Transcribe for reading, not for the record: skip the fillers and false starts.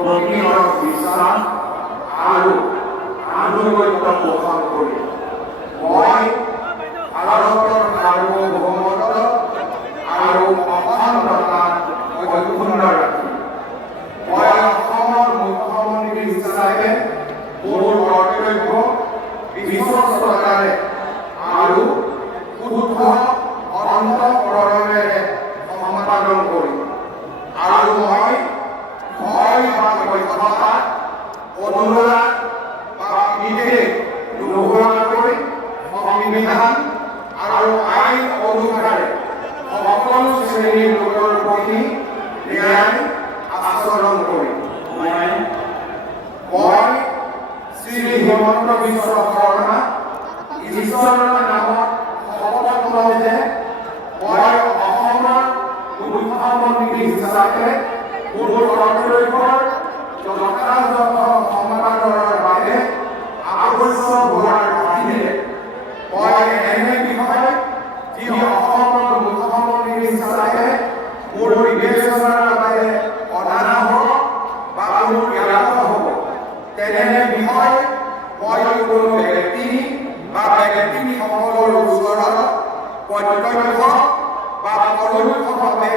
গভীৰ বিশ্বাস আৰু আনুগত্য পোষণ কৰি মই ভাৰতৰ সাৰ্বভৌমত্ব আৰু অখণ্ডতাক অক্ষুণ্ণ ৰাখি মই অসমৰ মুখ্যমন্ত্ৰী হিচাপে মোৰ কৰ্তব্য বিশ্বস্ততাৰে আৰু শুদ্ধ অন্তঃকৰণেৰে সম্পাদন কৰিম আৰু মই ভয় বা ব্যৰ্থতা অনুৰাগ বা বিদ্বেষ নোহোৱাকৈ সংবিধান আৰু আইন অনুসাৰে সকলো শ্ৰেণীৰ লোকৰ প্ৰতি ন্যায় আচৰণ কৰিম। মই শ্ৰী হিমন্ত বিশ্ব শৰ্মা ঈশ্বৰৰ নামত শপত লওঁ যে মই অসমৰ মুখ্যমন্ত্ৰী হিচাপে মোৰ কৰ্তব্যৰ যথাযথ সম্পাদনৰ বাবে আৱশ্যক হোৱাৰ বাহিৰে মই এনে বিষয় যি অসমৰ মুখ্যমন্ত্ৰী হিচাপে মোৰ বিবেচনাৰ বাবে অনানা হ'ব বা মোৰ জ্ঞাত হ'ব তেনে বিষয় মই কোনো ব্যক্তি বা ব্যক্তিসকলৰ ওচৰত প্ৰত্যক্ষ বা পৰোক্ষভাৱে